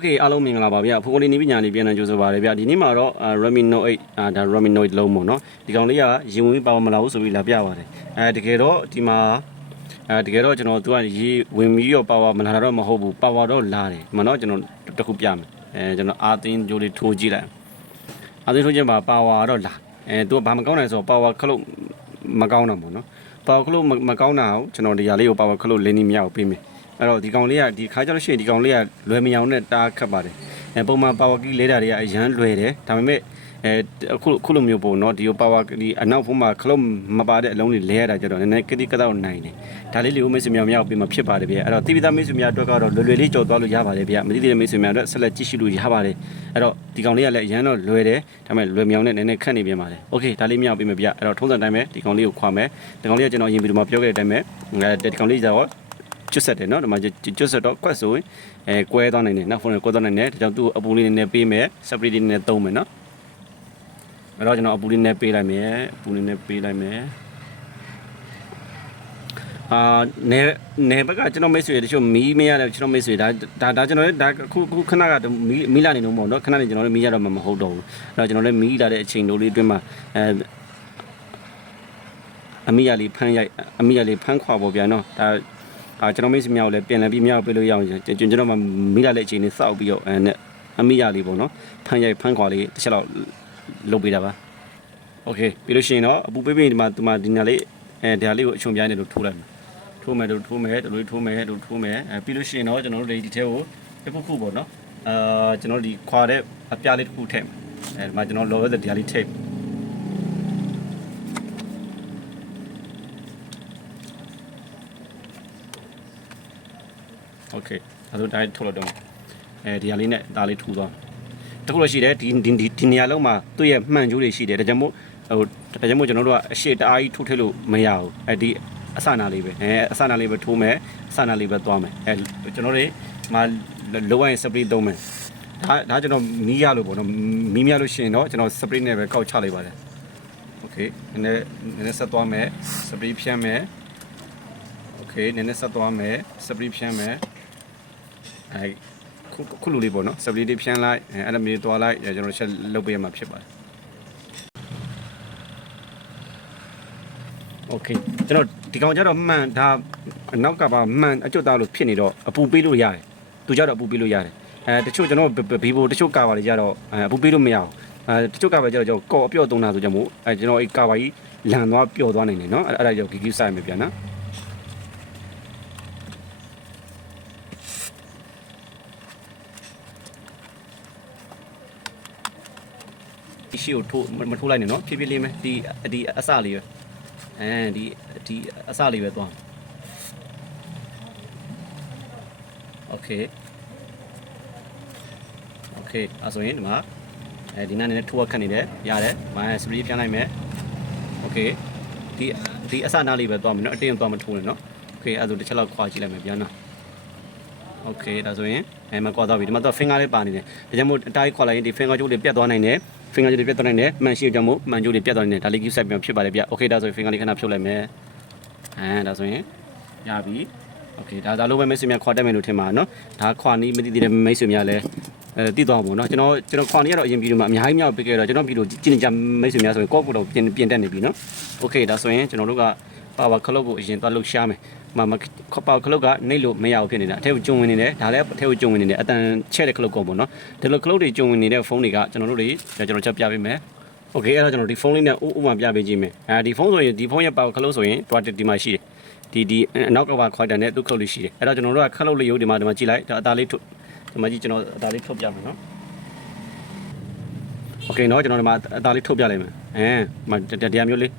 โอเคအားလုံးမင်္ဂလာပါဗျာဖိုးကလေးနီးပညာလေးပြန်နေကြိုဆိုပါရစေဗျာဒီနေ့မှာတော့ Redmi Note 8အာဒါ Redmi Note လုံးပေါ့နော်ဒီကောင်လေးကရင်ဝင်ပါမလာဘူးဆိုပြီးလာပြပါတယ်အဲတကယ်တော့ဒီမှာအဲတကယ်တော့ကျွန်တော်သူကရေဝင်ပြီးတော့ပါဝါမလာတော့မဟုတ်ဘူးပါဝါတော့လာတယ်မနော်ကျွန်တော်တစ်ခုပြမယ်အဲကျွန်တော်အာသင်းကြိုးလေးထိုးကြည့်လိုက်အာသင်းထိုးခြင်းမှာပါဝါတော့လာအဲသူကဘာမကောင်းလဲဆိုတော့ပါဝါခလုတ်မကောင်းတာပေါ့နော်ပါဝါခလုတ်မကောင်းတာကိုကျွန်တော်ဒီຢာလေးကိုပါဝါခလုတ်လင်းနေမရအောင်ပေးမယ် အဲ့တော့ဒီကောင်လေးကဒီခါကျလို့ရှိရင်ဒီကောင်လေးကလွယ်မယောင်နဲ့တားခတ်ပါတယ်အဲပုံမှန်ပါဝါကီလေးတာတွေကအရန်လွယ်တယ်ဒါပေမဲ့အဲအခုအခုလိုမျိုးပုံเนาะဒီပါဝါဒီအနောက်ဖုံးမှာခလုတ်မပါတဲ့အလုံးတွေလဲရတာကြတော့နည်းနည်းကတိကတောက်နိုင်တယ်ဒါလေးလေးကိုမိတ်ဆွေများများပြီးမှဖြစ်ပါတယ်ဗျအဲ့တော့တိပိသားမိတ်ဆွေများအတွက်ကတော့လွယ်လွယ်လေးကြော်သွားလို့ရပါတယ်ဗျမသိသေးတဲ့မိတ်ဆွေများအတွက်ဆက်လက်ကြည့်ရှုလို့ရပါတယ်အဲ့တော့ဒီကောင်လေးကလည်းအရန်တော့လွယ်တယ်ဒါပေမဲ့လွယ်မြောင်နဲ့နည်းနည်းခက်နေပြန်ပါတယ်โอเคဒါလေးမြောက်ပြီးမှဗျအဲ့တော့ထုံးစံတိုင်းပဲဒီကောင်လေးကိုခွာမယ်ဒီကောင်လေးကကျွန်တော်ရင်ပြီးတော့ပြောခဲ့တဲ့အတိုင်းပဲအဲဒီကောင်လေးကတော့ ကျွတ်ဆက်တယ်နော်ဒီမှာကျွတ်ဆက်တော့ကွက်ဆိုရင်အဲကွဲသွားနိုင်တယ်နောက်ဖုန်းနဲ့ကွဲသွားနိုင်တယ်ဒါကြောင့်သူ့အပူလေးနည်းနည်းပေးမယ် separate လေးနည်းနည်းသုံးမယ်နော်အဲ့တော့ကျွန်တော်အပူလေးနည်းနည်းပေးလိုက်မယ်အပူလေးနည်းနည်းပေးလိုက်မယ်အာနေနေဘက်ကကျွန်တော်မိတ်ဆွေတချို့မီးမရတယ်ကျွန်တော်မိတ်ဆွေဒါဒါဒါကျွန်တော်လည်းဒါခုခုခဏကမီးမီးလာနေတော့မဟုတ်တော့ခဏနေကျွန်တော်လည်းမီးရတော့မှမဟုတ်တော့ဘူးအဲ့တော့ကျွန်တော်လည်းမီးလာတဲ့အချိန်တို့လေးအတွင်းမှာအဲအမိရလေးဖမ်းရိုက်အမိရလေးဖမ်းခွာပေါ်ပြန်တော့ဒါ အာကျွန်တော်မိတ်ဆွေများကိုလည်းပြန်လည်ပြီးမြောက်ပေးလို့ရအောင်ကျွန်ကျွန်တော်မှမိလာတဲ့အခြေအနေစောက်ပြီးတော့အဲနဲ့အမိရလေးပေါ့နော်ဖမ်းရိုက်ဖမ်းခွာလေးတစ်ချက်တော့လုပ်ပေးတာပါโอเคပြီးလို့ရှိရင်တော့အပူပေးပေးဒီမှာဒီမှာဒီနာလေးအဲဒီဟာလေးကိုအချုံပြိုင်းနေလို့ထိုးလိုက်မယ်ထိုးမယ်တို့ထိုးမယ်တို့လေးထိုးမယ်တို့ထိုးမယ်အဲပြီးလို့ရှိရင်တော့ကျွန်တော်တို့ဒီထဲကိုတစ်ခုခုပေါ့နော်အာကျွန်တော်ဒီခွာတဲ့အပြားလေးတစ်ခုထည့်မယ်အဲဒီမှာကျွန်တော်လောရတဲ့ဒီဟာလေးထည့် โอเคဒါဆိုတိုင်းထုတ်လို့တော့အဲဒီဟာလေးနဲ့ဒါလေးထူသွားတခုလို့ရှိတယ်ဒီဒီဒီဒီနေရာလုံးမှာသူ့ရဲ့မှန်ကြိုးတွေရှိတယ်ဒါကြောင့်မို့ဟိုဒါကြောင့်မို့ကျွန်တော်တို့ကအရှိတအားကြီးထိုးထည့်လို့မရဘူးအဲဒီအစနာလေးပဲအဲအစနာလေးပဲထိုးမယ်အစနာလေးပဲသွားမယ်အဲကျွန်တော်တွေမှာလောရရင်စပရိတ်သုံးမယ်ဒါဒါကျွန်တော်မီးရလို့ပေါ့နော်မီးမြလို့ရှိရင်တော့ကျွန်တော်စပရိတ်နဲ့ပဲကောက်ချလိုက်ပါတယ်โอเคနည်းနည်းနည်းနည်းဆက်သွားမယ်စပရိတ်ဖြန်းမယ်โอเคနည်းနည်းဆက်သွားမယ်စပရိတ်ဖြန်းမယ် အဲခုခုလူလေးပေါ့နော် stability ဖြန်းလိုက်အဲအဲ့လိုမျိုးတွားလိုက်အဲကျွန်တော်ချက်လုပ်ပေးရမှာဖြစ်ပါတယ် Okay ကျွန်တော်ဒီကောင်ကျတော့မှန်ဒါအနောက်ကပါမှန်အကျွတ်သားလို့ဖြစ်နေတော့အပူပေးလို့ရတယ်သူကျတော့အပူပေးလို့ရတယ်အဲတချို့ကျွန်တော်ဘီဘိုတချို့ကာပါတွေကျတော့အဲအပူပေးလို့မရအောင်အဲတချို့ကာပါကျတော့ကျွန်တော်ကော့အပြော့သုံးတာဆိုကြမို့အဲကျွန်တော်အဲ့ကာပါကြီးလန်သွားပျော်သွားနိုင်တယ်နော်အဲ့အဲ့ဒါကြောင့်ဂီဂီဆိုင်မယ်ပြန်နော် ရှိကိုထိုးမထိုးလိုက်နဲ့နော်ဖြည်းဖြည်းလေးမယ်ဒီဒီအစလေးပဲအဲဒီဒီအစလေးပဲသွားโอเคโอเคအဲ့ဆိုရင်ဒီမှာအဲဒီနားနဲ့ထိုးခတ်နေတယ်ရတယ်မိုင်းစပရီးပြန်လိုက်မယ်โอเคဒီဒီအစနားလေးပဲသွားမယ်နော်အတင်းသွားမထိုးနဲ့နော်โอเคအဲ့ဆိုတစ်ချက်လောက်ခွာကြည့်လိုက်မယ်ပြန်နော်โอเคဒါဆိုရင်အဲမကွာတော့ပြီဒီမှာတော့ finger လေးပါနေတယ်ဒါကြောင့်မို့အတိုင်းခွာလိုက်ရင်ဒီ finger ကျိုးလေးပြတ်သွားနိုင်တယ် finger ကျိုးလေးပြတ်သွားနိုင်တယ်မှန်ရှိကြောင့်မို့မှန်ကျိုးလေးပြတ်သွားနိုင်တယ်ဒါလေး keep set ပြန်ဖြစ်ပါတယ်ဗျ okay ဒါဆိုရင် finger လေးခဏဖြုတ်လိုက်မယ်အဲဒါဆိုရင်ရပြီ okay ဒါဒါလိုပဲမိတ်ဆွေများခွာတက်မယ်လို့ထင်ပါနော်ဒါခွာနီးမသိသေးတဲ့မိတ်ဆွေများလည်းအဲတည်သွားပါဘောเนาะကျွန်တော်ကျွန်တော်ခွာနီးရတော့အရင်ဗီဒီယိုမှာအများကြီးမြောက်ပေးခဲ့တော့ကျွန်တော်ဗီဒီယိုကြည့်နေကြမိတ်ဆွေများဆိုရင်ကော့ကိုတော့ပြင်ပြင်တက်နေပြီเนาะ okay ဒါဆိုရင်ကျွန်တော်တို့ကပါဝါခလုတ်ကိုအရင်သွားလှုပ်ရှားမယ် မမပါခလုတ်ကနေလို့မရဘူးဖြစ်နေတာအထက်ကိုကျုံဝင်နေတယ်ဒါလည်းအထက်ကိုကျုံဝင်နေတယ်အတန်ချဲ့တဲ့ခလုတ်ကောပေါ့နော်ဒီလိုခလုတ်တွေကျုံဝင်နေတဲ့ဖုန်းတွေကကျွန်တော်တို့တွေကျွန်တော်ချက်ပြပေးမယ်โอเคအဲ့တော့ကျွန်တော်ဒီဖုန်းလေးနဲ့ဥဥမာပြပေးကြည့်မယ်အဲဒီဖုန်းဆိုရင်ဒီဖုန်းရဲ့ပါခလုတ်ဆိုရင်တွားဒီမှာရှိတယ်ဒီဒီအနောက်ကပါခွာတယ်နဲ့သူ့ခလုတ်လေးရှိတယ်အဲ့တော့ကျွန်တော်တို့ကခလုတ်လေးရုပ်ဒီမှာဒီမှာကြည့်လိုက်ဒါအသားလေးထုတ်ဒီမှာကြည့်ကျွန်တော်အသားလေးထုတ်ပြမယ်နော်โอเคเนาะကျွန်တော်ဒီမှာအသားလေးထုတ်ပြလိုက်မယ်အဲဒီတရားမျိုးလေး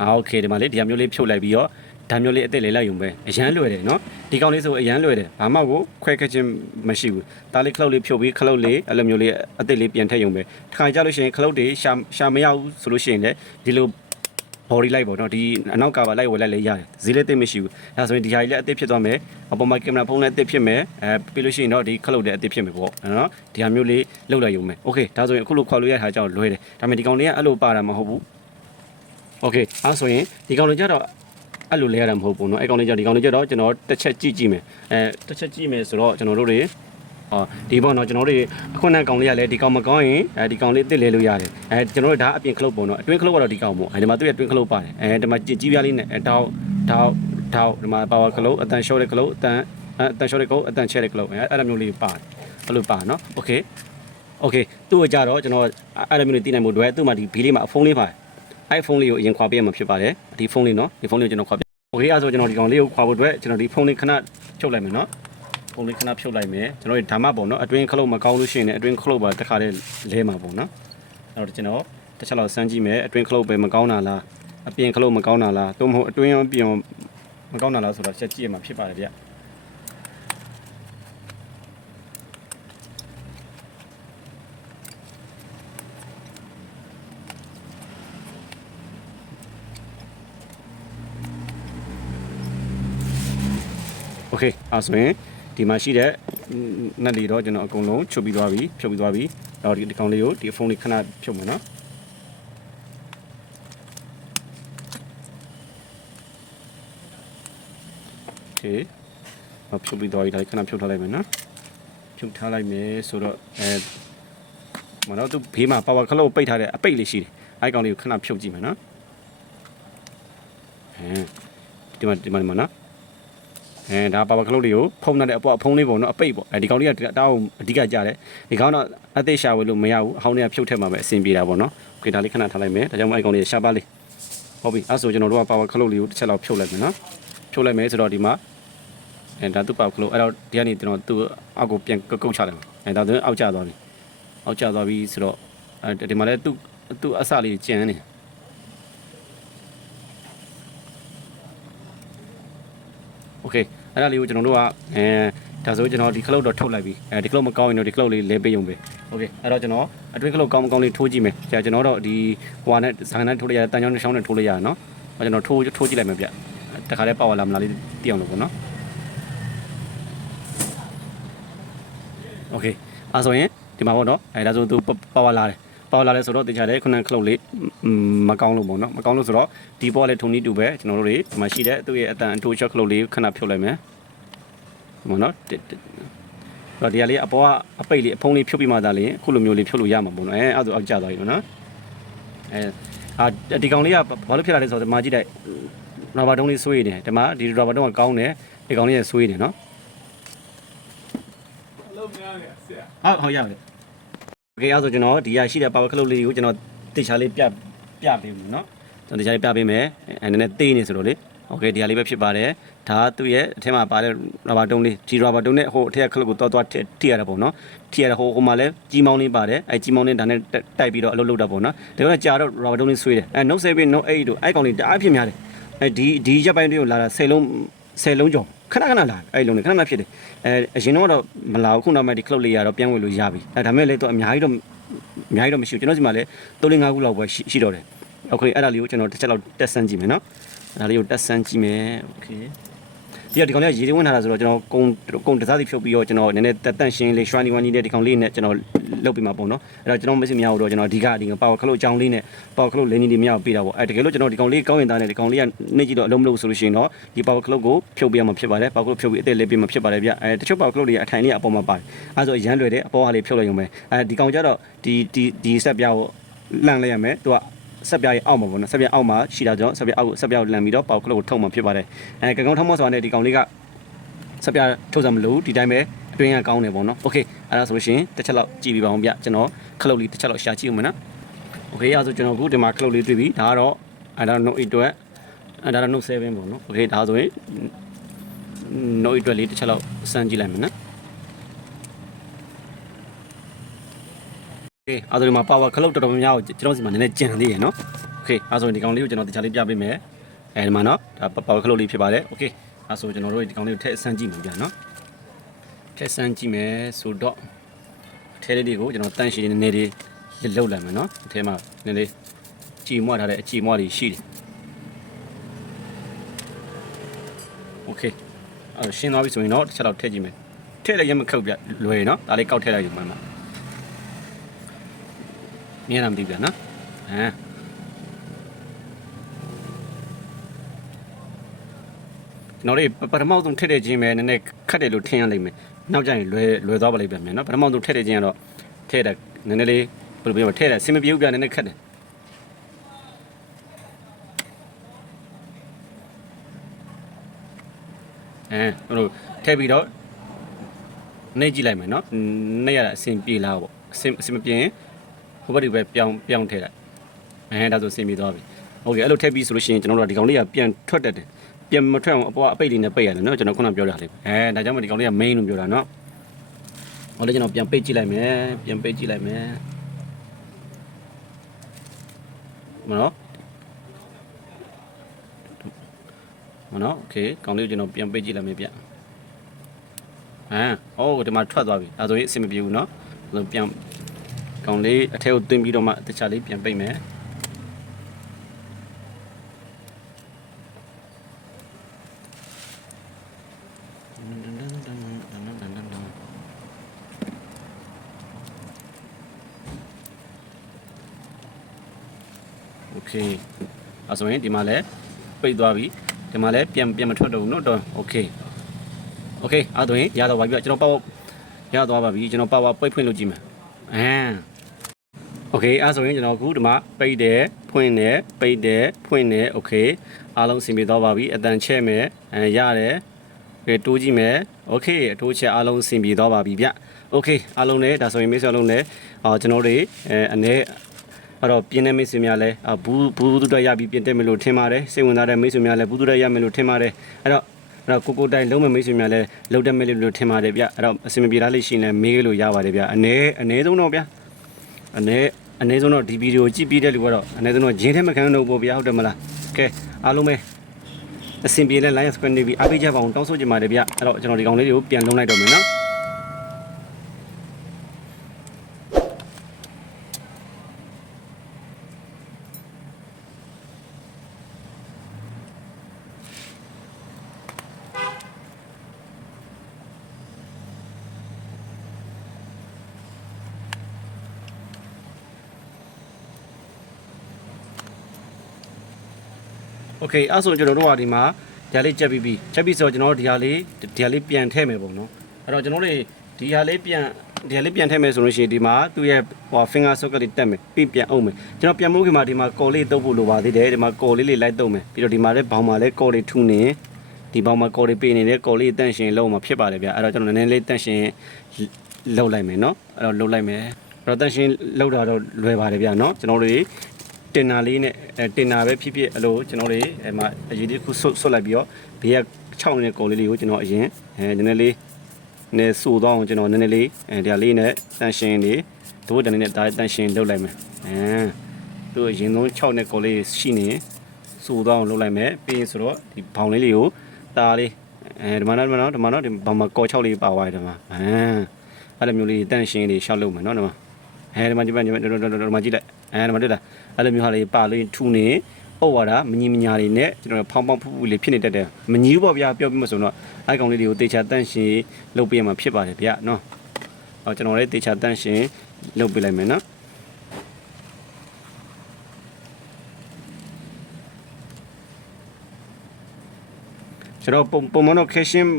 အာโอเคဒီမှာလေးဒီမျိုးလေးဖြုတ်လိုက်ပြီးတော့ ဒါမျိုးလေးအစ်စ်လေးလိုက်ယူမယ်အရန်လွယ်တယ်နော်ဒီကောင်လေးဆိုအရန်လွယ်တယ်ဘာမှကိုခွဲခက်ခြင်းမရှိဘူးဒါလေးခလုတ်လေးဖြုတ်ပြီးခလုတ်လေးအဲ့လိုမျိုးလေးအစ်စ်လေးပြန်ထည့်ယူမယ်တစ်ခါကြလို့ရှိရင်ခလုတ်တွေရှာရှာမရဘူးဆိုလို့ရှိရင်လည်းဒီလို body light ပေါ့နော်ဒီအနောက်ကပါ light ဝယ်လိုက်လည်းရတယ်ဈေးလည်းသိမရှိဘူးဒါဆိုရင်ဒီဟာကြီးလည်းအသစ်ဖြစ်သွားမယ်အပေါ်မှာကင်မရာဖုန်းလည်းအသစ်ဖြစ်မယ်အဲပြီးလို့ရှိရင်တော့ဒီခလုတ်လည်းအသစ်ဖြစ်မယ်ပေါ့နော်ဒီဟာမျိုးလေးလောက်လိုက်ရုံပဲ okay ဒါဆိုရင်အခုလိုခေါ်လို့ရတာကြောင့်လွယ်တယ်ဒါပေမဲ့ဒီကောင်လေးကအဲ့လိုပါတာမဟုတ်ဘူး okay အဲဆိုရင်ဒီကောင်လေးကြတော့ အဲ့လိုလဲရတာမဟုတ်ဘူးเนาะအဲ့ကောင်လေးကြဒီကောင်လေးကြတော့ကျွန်တော်တစ်ချက်ကြည့်ကြည့်မယ်အဲတစ်ချက်ကြည့်မယ်ဆိုတော့ကျွန်တော်တို့တွေ ဟောဒီပေါ့နော်ကျွန်တော်တို့အခုနကောင်လေးကလည်းဒီကောင်မကောင်းရင်အဲဒီကောင်လေးအစ်စ်လဲလို့ရတယ်အဲကျွန်တော်တို့ဒါအပြင်ခလုတ်ပေါ့နော်အတွင်းခလုတ်ကတော့ဒီကောင်ပေါ့အဲဒီမှာသူ့ရဲ့အတွင်းခလုတ်ပါတယ်အဲဒီမှာကြည်ကြီးပြားလေးနဲ့အဲတောက်တောက်တောက်ဒီမှာပါဝါခလုတ်အတန်ရှော့တဲ့ခလုတ်အတန်အတန်ရှော့တဲ့ခလုတ်အတန်ချဲတဲ့ခလုတ်အဲအဲ့လိုမျိုးလေးပါတယ်အဲ့လိုပါနော်โอเคโอเคသူ့ကိုကြတော့ကျွန်တော်အဲ့လိုမျိုးလေးတည်နိုင်ဖို့အတွက်သူ့မှာဒီဘီလေးမှာအဖုန်းလေးပါတယ် အဲ့ဖုန်းလေးကိုအရင်ခွာပေးရမှာဖြစ်ပါတယ်ဒီဖုန်းလေးနော်ဒီဖုန်းလေးကိုကျွန်တော်ခွာပေးโอเคအဲ့ဆိုကျွန်တော်ဒီကောင်လေးကိုခွာဖို့အတွက်ကျွန်တော်ဒီဖုန်းလေးခဏချုပ်လိုက်မယ်နော် ပုံလေးခဏဖြုတ်လိုက်မယ်ကျွန်တော်တို့ဓမ္မပုံနော်အတွင်းခလုတ်မကောင်းလို့ရှိရင်လည်းအတွင်းခလုတ်ပါတစ်ခါတည်းလဲမှာပုံနော်အဲ့တော့ကျွန်တော်တစ်ချက်လောက်စမ်းကြည့်မယ်အတွင်းခလုတ်ပဲမကောင်းတာလားအပြင်ခလုတ်မကောင်းတာလားသို့မဟုတ်အတွင်းရောအပြင်ရောမကောင်းတာလားဆိုတော့ချက်ကြည့်ရမှာဖြစ်ပါတယ်ဗျ โอเคအဲ့ဆိုရင်ဒီမှာရှိတဲ့နက်လီတော့ကျွန်တော်အကုန်လုံးချုပ်ပြီးသွားပြီဖြုတ်ပြီးသွားပြီအဲ့တော့ဒီဒီကောင်လေးကိုဒီဖုန်းလေးခဏဖြုတ်မယ်နော် โอเคမဖြုတ်ပြီးတော့ဒီခဏဖြုတ်ထားလိုက်မယ်နော်ဖြုတ်ထားလိုက်မယ်ဆိုတော့အဲမနော်သူဘေးမှာပါဝါခလုတ်ပိတ်ထားတဲ့အပိတ်လေးရှိတယ်အဲကောင်လေးကိုခဏဖြုတ်ကြည့်မယ်နော်အဲဒီမှာဒီမှာဒီမှာနော် အဲဒါပါဝါခလုတ်လေးကိုဖုံးနေတဲ့အပေါ်အဖုံးလေးပေါ့နော်အပိတ်ပေါ့အဲဒီကောင်လေးကတောင်းအဓိကကြားတယ်ဒီကောင်တော့အသေးရှာဝဲလို့မရဘူးအဟောင်းလေးကဖြုတ်ထက်မှာပဲအဆင်ပြေတာပေါ့နော်โอเคဒါလေးခဏထားလိုက်မယ်ဒါကြောင့်မို့အဲကောင်လေးရှာပါလေးဟုတ်ပြီအဲဆိုကျွန်တော်တို့ကပါဝါခလုတ်လေးကိုတစ်ချက်လောက်ဖြုတ်လိုက်မယ်နော်ဖြုတ်လိုက်မယ်ဆိုတော့ဒီမှာ အဲဒါသူ့ပေါက်ကလို့အဲ့တော့ဒီကနေကျွန်တော်သူ့အောက်ကိုပြန်ကုတ်ချတယ်အဲဒါသူအောက်ကျသွားပြီအောက်ကျသွားပြီဆိုတော့အဲဒီမှာလည်းသူ့သူ့အစလေးကျန်နေโอ เคအဲ့ဒါလေးကိုကျွန်တော်တို့ကအဲဒါဆိုကျွန်တော်ဒီခလုတ်တော့ထုတ်လိုက်ပြီအဲဒီခလုတ်မကောင်းရင်တော့ဒီခလုတ်လေးလဲပေးရုံပဲโอเคအဲ့တော့ကျွန်တော်အတွင်းခလုတ်ကောင်းမကောင်းလေးထိုးကြည့်မယ်ကြာကျွန်တော်တော့ဒီဟိုဟာနဲ့ဇာတ်နဲ့ထိုးလိုက်ရတန်ချောင်းနဲ့ရှောင်းနဲ့ထိုးလိုက်ရနော်အဲ့ကျွန်တော်ထိုးထိုးကြည့်လိုက်မယ်ဗျတခါတည်းပေါက်လာမလားလေးသိအောင်လို့ပေါ့နော် โอเคအဲဆိုရင်ဒီမှာပေါ့နော်အဲဒါဆိုသူပါဝါလာတယ် ပါဝါလာတယ်ဆိုတော့တခြားတယ်ခုနခလုတ်လေးမကောင်းလို့ပေါ့နော်မကောင်းလို့ဆိုတော့ဒီပေါ်လည်းထုံနီးတူပဲကျွန်တော်တို့တွေဒီမှာရှိတဲ့သူ့ရဲ့အတန်အထိုးချက်ခလုတ်လေးခဏဖြုတ်လိုက်မယ်ဒီမှာနော်တော့ဒီကလေးအပေါ်ကအပိတ်လေးအဖုံးလေးဖြုတ်ပြီးမှသာလေအခုလိုမျိုးလေးဖြုတ်လို့ရမှာပေါ့နော်အဲအဲ့ဒါဆိုအောက်ကျသွားပြီနော်အဲအာဒီကောင်လေးကဘာလို့ဖြစ်လာလဲဆိုတော့ဒီမှာကြည့်လိုက်ရာဘာတုံးလေးဆွေးနေတယ်ဒီမှာဒီရာဘာတုံးကကောင်းတယ်ဒီကောင်လေးကဆွေးနေနော်လုံးများနေဆရာဟုတ်ဟုတ်ရတယ် โอเคအဲ့ဆိုကျွန်တော်ဒီရရှိတဲ့ power cloud လေးကိုကျွန်တော်တေချာလေးပြပြပေးမယ်เนาะကျွန်တော်တေချာလေးပြပေးမယ်အဲနည်းနည်းသေးနေဆိုတော့လေโอเคဒီဟာလေးပဲဖြစ်ပါတယ်ဒါသူ့ရဲ့အထက်မှာပါတဲ့ rubber တုံးလေးဒီ rubber တုံးနဲ့ဟိုအထက်က cloud ကိုတွားတွားထိရတာပေါ့เนาะထိရတာဟိုဟိုမှာလဲကြီးမောင်းလေးပါတယ်အဲကြီးမောင်းလေးဒါနဲ့တိုက်ပြီးတော့အလုပ်လုပ်တာပေါ့เนาะဒါကကြာတော့ rubber တုံးလေးဆွေးတယ်အဲ note 7 note 8တို့အဲကောင်လေးတအားဖြစ်များတယ်အဲဒီဒီရက်ပိုင်းတွေကိုလာတာ10လုံး10လုံးကျော် ခဏခဏလာအဲ့လုံးလေးခဏခဏဖြစ်တယ်အဲအရင်တော့မလာဘူးခုနောက်မှဒီ cloud လေးရတော့ပြန်ဝင်လို့ရပြီအဲဒါမဲ့လေတော့အများကြီးတော့အများကြီးတော့မရှိဘူးကျွန်တော်ဒီမှာလေ3 5ခုလောက်ပဲရှိရှိတော့တယ်โอเคအဲ့ဒါလေးကိုကျွန်တော်တစ်ချက်လောက်တက်ဆန်းကြည့်မယ်နော်အဲ့ဒါလေးကိုတက်ဆန်းကြည့်မယ်โอเค ဒီကဒီကောင်လေးရေတွေဝင်လာတာဆိုတော့ကျွန်တော်ကုံကုံတစားစီဖြုတ်ပြီးတော့ကျွန်တော်နည်းနည်းတက်တန့်ရှင်းလေးရွှမ်းနေဝမ်းကြီးတဲ့ဒီကောင်လေးနဲ့ကျွန်တော်လုတ်ပြီးမှာပေါ့နော်အဲ့တော့ကျွန်တော်မရှိမရဘူးတော့ကျွန်တော်အဓိကဒီပါဝါခလုတ်အကြောင်းလေးနဲ့ပါဝါခလုတ်လင်းနေနေမရဘူးပေးတာပေါ့အဲ့တကယ်လို့ကျွန်တော်ဒီကောင်လေးကောင်းရင်သားနဲ့ဒီကောင်လေးကနေကြည့်တော့အလုံးမလို့ဆိုလို့ရှိရင်တော့ဒီပါဝါခလုတ်ကိုဖြုတ်ပြရမှာဖြစ်ပါတယ်ပါဝါခလုတ်ဖြုတ်ပြီးအသက်လေးပေးမှာဖြစ်ပါတယ်ဗျအဲတချို့ပါဝါခလုတ်တွေအထိုင်လေးအပေါ်မှာပါတယ်အဲ့ဆိုရမ်းလွယ်တယ်အပေါ်ဟာလေးဖြုတ်လိုက်ရုံပဲအဲဒီကောင်ကြတော့ဒီဒီဒီဆက်ပြားကိုလန့်လိုက်ရမယ်သူက ဆက်ပြားရဲ့အောက်မှာပေါ့နော်ဆက်ပြားအောက်မှာရှိတာကြောင့်ဆက်ပြားအောက်ဆက်ပြားကိုလန်ပြီးတော့ပေါက်ကလုတ်ကိုထုတ်မှဖြစ်ပါတယ်အဲကံကောင်းထောက်မော့ဆိုတာနဲ့ဒီကောင်လေးကဆက်ပြားထုတ်စမ်းမလို့ဒီတိုင်းပဲအတွင်းကကောင်းတယ်ပေါ့နော်โอเคအဲ့ဒါဆိုလို့ရှိရင်တစ်ချက်လောက်ကြည့်ပြီးပါအောင်ဗျကျွန်တော်ခလုတ်လေးတစ်ချက်လောက်ရှာကြည့်ဦးမယ်နော်โอเคအဲ့ဒါဆိုကျွန်တော်အခုဒီမှာခလုတ်လေးတွေ့ပြီဒါကတော့အဲ့ဒါ note 8အတွက်အဲ့ဒါတော့ note 7ပေါ့နော်โอเคဒါဆိုရင် note 8အတွက်လေးတစ်ချက်လောက်စမ်းကြည့်လိုက်မယ်နော် โอเคအဲ့ဒါဒီမှာ power ခလုတ်တော်တော်များများကိုကျွန်တော်စီမှာနည်းနည်းကြံသေးရနော် โอเคအဲဆိုဒီကောင်လေးကိုကျွန်တော်တခြားလေးပြပေးမယ်အဲဒီမှာနော်ဒါပါဝါခလုတ်လေးဖြစ်ပါတယ်โอเคအဲဆိုကျွန်တော်တို့ဒီကောင်လေးကိုထည့်ဆန်းကြည့်မှာဗျာနော်ထည့်ဆန်းကြည့်မယ်ဆိုတော့အထဲလေးတွေကိုကျွန်တော်တန့်ရှည်နေနေလေးလှုပ်လိုက်မယ်နော်အထဲမှာနည်းလေးကြည်မွထားတဲ့အကြည်မွတွေရှိတယ်โอเคအဲရှင်းသွားပြီဆိုရင်တော့တစ်ချက်တော့ထည့်ကြည့်မယ်ထည့်လိုက်ရမခောက်ပြလွယ်နော်ဒါလေးကောက်ထည့်လိုက်ယူမှာမှာ မြင်ရမှာမသိဘူးဗျာနော်ဟမ်ကျွန်တော်တို့ပထမဆုံးထည့်တဲ့ချင်းပဲနည်းနည်းခက်တယ်လို့ထင်ရလိမ့်မယ်နောက်ကျရင်လွယ်လွယ်သွားပါလိမ့်ပြန်မယ်နော်ပထမဆုံးထည့်တဲ့ချင်းကတော့ထည့်တဲ့နည်းနည်းလေးဘယ်လိုပြောမလဲထည့်တဲ့စင်မပြေဘူးပြနည်းနည်းခက်တယ်အဲဟိုလိုထည့်ပြီးတော့နှိပ်ကြည့်လိုက်မယ်နော်နှိပ်ရတာအဆင်ပြေလားပေါ့အဆင်အဆင်မပြေရင် ဟိုဘက်ဒီဘက်ပြောင်းပြောင်းထည့်လိုက်အဲဒါဆိုအဆင်ပြေသွားပြီโอเคအဲ့လိုထည့်ပြီးဆိုလို့ရှိရင်ကျွန်တော်တို့ကဒီကောင်လေးကပြန်ထွက်တတ်တယ်ပြန်မထွက်အောင်အပေါ်ကအပိတ်လေးနဲ့ပိတ်ရတယ်နော်ကျွန်တော်ခုနပြောတာလေးအဲဒါကြောင့်မို့ဒီကောင်လေးက main လို့ပြောတာနော်ဟောလေကျွန်တော်ပြန်ပိတ်ကြည့်လိုက်မယ်ပြန်ပိတ်ကြည့်လိုက်မယ်မနော်မနော်โอเคကောင်လေးကိုကျွန်တော်ပြန်ပိတ်ကြည့်လိုက်မယ်ဗျဟမ်ဟောဒီမှာထွက်သွားပြီအဲဆိုရင်အဆင်မပြေဘူးเนาะပြန် ကောင်လေးအထက်ကိုတွင်းပြီးတော့မှတခြားလေးပြန်ပိတ်မယ်โอเคအဲဆိုရင်ဒီမှာလည်းပိတ်သွားပြီဒီမှာလည်းပြန်ပြန်မထွက်တော့ဘူးเนาะတော့โอเคโอเคအဲဆိုရင်ရတော့ပါပြီကျွန်တော်ပေါ့ရသွားပါပြီကျွန်တော်ပါဝါပိတ်ဖွင့်လို့ကြည့်မယ်အမ် Okay အဲဆိုရင်ကျွန်တော်အခုဒီမှာပိတ်တယ်ဖွင့်တယ်ပိတ်တယ်ဖွင့်တယ် Okay အားလုံးအဆင်ပြေသွားပါပြီအတန်ချဲ့မယ်အဲရတယ်အဲတိုးကြည့်မယ် Okay အတိုးချဲ့အားလုံးအဆင်ပြေသွားပါပြီဗျ Okay အားလုံးလည်းဒါဆိုရင်မိတ်ဆွေအားလုံးလည်းအော်ကျွန်တော်တို့အဲအနေအဲ့တော့ပြင်းတဲ့မိတ်ဆွေများလည်းဘူးဘူးသူတရရပြီးပြင်းတဲ့မယ်လို့ထင်ပါတယ်စိတ်ဝင်စားတဲ့မိတ်ဆွေများလည်းဘူးသူတရရမယ်လို့ထင်ပါတယ်အဲ့တော့အဲ့တော့ကိုကိုတိုင်းလုံးမဲ့မိတ်ဆွေများလည်းလုံးတက်မဲ့လို့ထင်ပါတယ်ဗျအဲ့တော့အဆင်မပြေတာလေးရှိရင်လည်းမေးလို့ရပါတယ်ဗျအနည်းအနည်းဆုံးတော့ဗျအနည်း အနေဆုံးတော့ဒီဗီဒီယိုကြည့်ပြီးတဲ့လူကတော့အနေဆုံးတော့ဂျင်းထဲမခံတော့ဘူးဗျဟုတ်တယ်မလားကဲအားလုံးပဲအစင်ပြေတဲ့ line screen နေပြီးအားပေးကြပါအောင်တောင်းဆိုချင်ပါတယ်ဗျအဲ့တော့ကျွန်တော်ဒီကောင်လေးတွေကိုပြန်လုံးလိုက်တော့မယ်နော် Okay အဲ့ဆိုကျွန်တော်တို့ကဒီမှာဒီဟာလေးချက်ပြီးပြီချက်ပြီးဆိုတော့ကျွန်တော်တို့ဒီဟာလေးဒီဟာလေးပြန်ထည့်မယ်ပေါ့နော်အဲ့တော့ကျွန်တော်တို့ဒီဟာလေးပြန်ဒီလေးပြန်ထည့်မယ်ဆိုလို့ရှိရင်ဒီမှာသူ့ရဲ့ဟို finger socket လေးတက်မယ်ပြီးပြန်အုပ်မယ်ကျွန်တော်ပြန်မိုးခင်မှာဒီမှာကော်လေးတုပ်ဖို့လိုပါသေးတယ်ဒီမှာကော်လေးလေးလိုက်တုပ်မယ်ပြီးတော့ဒီမှာလည်းဘောင်မှာလည်းကော်လေးထူနေဒီဘောင်မှာကော်လေးပေးနေတယ်ကော်လေးတန့်ရှင်လုံးမှာဖြစ်ပါတယ်ဗျအဲ့တော့ကျွန်တော်နည်းနည်းလေးတန့်ရှင်လှုပ်လိုက်မယ်နော်အဲ့တော့လှုပ်လိုက်မယ်အဲ့တော့တန့်ရှင်လှုပ်တာတော့လွယ်ပါတယ်ဗျနော်ကျွန်တော်တို့ တင်နာလေးနဲ့အဲတင်နာပဲဖြစ်ဖြစ်အဲ့လိုကျွန်တော်တွေအဲမှာအရေးတစ်ခုဆွတ်ဆွတ်လိုက်ပြီးတော့ဘေးက6နေတဲ့ကော်လေးလေးကိုကျွန်တော်အရင်အဲနည်းနည်းလေးနဲ့စူတော့အောင်ကျွန်တော်နည်းနည်းလေးအဲဒီဟာလေးနဲ့တန်ရှင်လေးဒိုးတန်လေးနဲ့ဒါတန်ရှင်လုပ်လိုက်မယ်အဲသူအရင်ဆုံး6နဲ့ကော်လေးရှိနေစူတော့အောင်လုပ်လိုက်မယ်ပြီးရင်ဆိုတော့ဒီဘောင်လေးလေးကိုတာလေးအဲဒီမှာတော့ဒီမှာတော့ဒီမှာတော့ဒီဘောင်မှာကော်6လေးပါသွားတယ်ဒီမှာအဲအဲ့လိုမျိုးလေးတန်ရှင်လေးရှောက်လုပ်မယ်နော်ဒီမှာ အဲဒီမှာဒီမှာဒီမှာဒီမှာကြည့်လိုက်အဲဒီမှာတွေ့လားအဲ့လိုမျိုးဟာလေးပါလေးထူနေဩဝါဒမညီမညာတွေနဲ့ကျွန်တော်ဖောင်းဖောင်းဖူးဖူးလေးဖြစ်နေတတ်တယ်မညီဘူးပေါ့ဗျာပြောပြမဆိုတော့အဲ့ကောင်လေးတွေကိုတေချာတန့်ရှင်လုပ်ပေးရမှာဖြစ်ပါတယ်ဗျာနော်ဟောကျွန်တော်လည်းတေချာတန့်ရှင်လုပ်ပေးလိုက်မယ်နော်ကျွန်တော်ပုံပုံမတော့ caching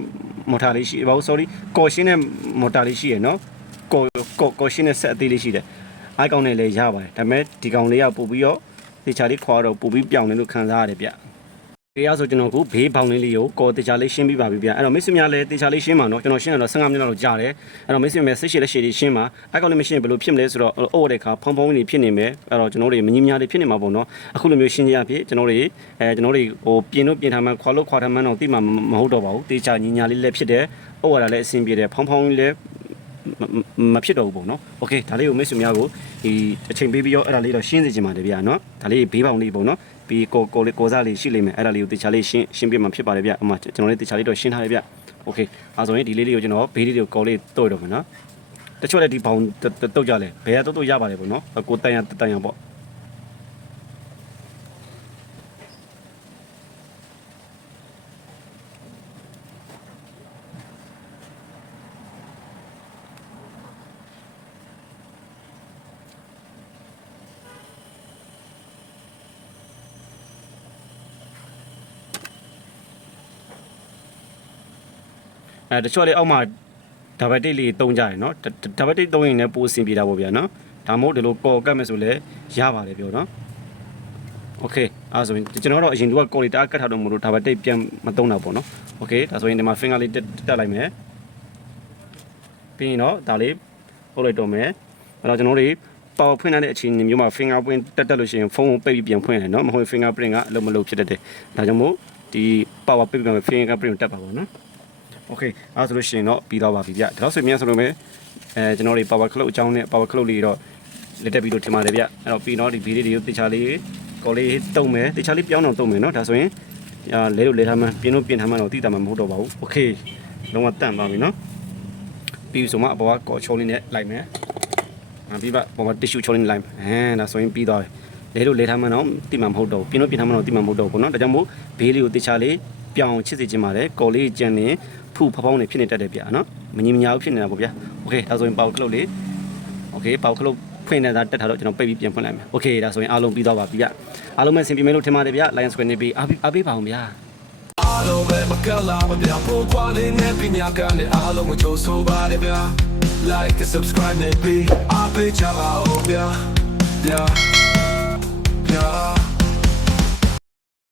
မော်တာလေးရှိပါဘူး sorry ကော်ရှင်းနဲ့မော်တာလေးရှိရယ်နော် ကော်ကော်ကော်ရှင်းနဲ့ဆက်အသေးလေးရှိတယ်အိုက်ကောင်နဲ့လည်းရပါတယ်ဒါပေမဲ့ဒီကောင်လေးကပို့ပြီးတော့တေချာလေးခွာတော့ပို့ပြီးပြောင်းတယ်လို့ခံစားရတယ်ဗျတရားဆိုကျွန်တော်ကဘေးဘောင်လေးလေးကိုကော်တေချာလေးရှင်းပြီးပါပြီဗျအဲ့တော့မိတ်ဆွေများလည်းတေချာလေးရှင်းပါနော်ကျွန်တော်ရှင်းရတော့15မိနစ်လောက်ကြာတယ်အဲ့တော့မိတ်ဆွေများစိတ်ရှည်လက်ရှည်လေးရှင်းပါအဲ့ကောင်လေးမရှင်းဘယ်လိုဖြစ်မလဲဆိုတော့အိုးတဲ့ခါဖုံဖုံလေးဖြစ်နေမယ်အဲ့တော့ကျွန်တော်တို့မငင်းများလေးဖြစ်နေမှာပေါ့နော်အခုလိုမျိုးရှင်းကြရဖြစ်ကျွန်တော်တို့အဲကျွန်တော်တို့ဟိုပြင်လို့ပြင်ထားမှခွာလို့ခွာထားမှတော့တိမှမဟုတ်တော့ပါဘူးတေချာညီညာလေးလည်းဖြစ်တယ်အိုးရတာလည်းအဆင်ပြေတယ်ဖုံဖုံလေးလည်း မဖြစ်တော့ဘူးပေါ့နော်โอเคဒါလေးကိုမိတ်ဆွေများကိုဒီအချိန်ပေးပြီးတော့အဲ့ဒါလေးတော့ရှင်းစေချင်ပါတယ်ဗျာနော်ဒါလေးဘေးပေါင်လေးပေါ့နော်ပြီးကိုကိုလေးကိုစားလေးရှိလိမ့်မယ်အဲ့ဒါလေးကိုတေချာလေးရှင်းရှင်းပြမှာဖြစ်ပါတယ်ဗျအမကျွန်တော်လေးတေချာလေးတော့ရှင်းထားတယ်ဗျโอเคအဲဆိုရင်ဒီလေးလေးကိုကျွန်တော်ဘေးလေးတွေကိုကော်လေးတို့ရတော့မယ်နော်တချို့လည်းဒီဘောင်တုတ်ကြလဲဘယ်ကတော့တို့ရပါတယ်ပေါ့နော်ကိုတန်ရတန်ရပေါ့ အဲတချို့လေအောက်မှာ ဒါဘတ်တိတ်လေးတုံးကြရနော်ဒါဘတ်တိတ်တုံးရင်လည်းပိုအဆင်ပြေတာပေါ့ဗျာနော်ဒါမှမဟုတ်ဒီလိုကော်ကတ်မယ်ဆိုလည်းရပါတယ်ပြောနော်โอเคအဲဆိုရင်ကျွန်တော်တော့အရင်ကကော်လီတာကတ်ထားတော့မလို့ဒါဘတ်တိတ်ပြန်မတုံးတာပေါ့နော်โอเคဒါဆိုရင်ဒီမှာ finger လေးတက်တက်လိုက်မယ်ပြီးရင်တော့ဒါလေးပုတ်လိုက်တော့မယ်အဲ့တော့ကျွန်တော်တို့ပေါဖွင့်ရတဲ့အချိန်မျိုးမှာ fingerprint တက်တက်လို့ရှိရင်ဖုန်းကိုပိတ်ပြီးပြန်ဖွင့်ရတယ်เนาะမဟုတ် fingerprint ကအလုံးမလုံးဖြစ်တတ်တယ်ဒါကြောင့်မို့ဒီ power ပိတ်ပြီးမှ fingerprint ကိုတက်ပါပေါ့နော် โอเคအဲဆိုလို့ရှိရင်တော့ပြီးတော့ပါပြီဗျဒါတော့ဆိုမြန်ဆိုလို့ပဲအဲကျွန်တော်တို့ power cloud အကြောင်းနဲ့ power cloud လေးတော့လက်တက်ပြီးတော့ထင်ပါတယ်ဗျအဲ့တော့ပြီးတော့ဒီဗီဒီယိုတွေကိုတေချာလေးကော်လေးတုံးမယ်တေချာလေးပြောင်းအောင်တုံးမယ်เนาะဒါဆိုရင်အာလဲလို့လဲထားမှပြင်းလို့ပြင်းထားမှတော့တိတာမှမဟုတ်တော့ပါဘူးโอเคလုံးဝတန့်သွားပြီเนาะပြီးပြီဆိုမှအပေါ်ကကော်ချိုးလေးနဲ့လိုက်မယ်အာပြီးပါပေါ်မှာ tissue ချိုးလေးနဲ့လိုက်မယ်အဲဒါဆိုရင်ပြီးသွားပြီလဲလို့လဲထားမှတော့တိမှမဟုတ်တော့ဘူးပြင်းလို့ပြင်းထားမှတော့တိမှမဟုတ်တော့ဘူးเนาะဒါကြောင့်မို့ဘေးလေးကိုတေချာလေး ပြောင်းချစ်စေချင်ပါတယ်ကော်လေးကြံနေ ဖူဖဖောင်းနေဖြစ်နေတတ်တယ်ဗျာနော်မငြင်းမညာဘူးဖြစ်နေတာပေါ့ဗျာโอเคဒါဆိုရင်ပေါက်ခလုတ်လေးโอเคပေါက်ခလုတ်ဖွင့်နေတာတက်ထားတော့ကျွန်တော်ပိတ်ပြီးပြန်ဖွင့်လိုက်မယ်โอเคဒါဆိုရင်အားလုံးပြီးသွားပါပြီဗျာအားလုံးပဲအဆင်ပြေမယ်လို့ထင်ပါတယ်ဗျာ Lion Square နေပြီးအားပေးအားပေးပါအောင်ဗျာ အားလုံးပဲမကလာမပြဖို့ကွာလေးနဲ့ပညာကနဲ့အားလုံးကိုကြိုးဆိုပါရဗျာ like and subscribe နဲ့ပြီးအားပေးချပါဦးဗျာ yeah yeah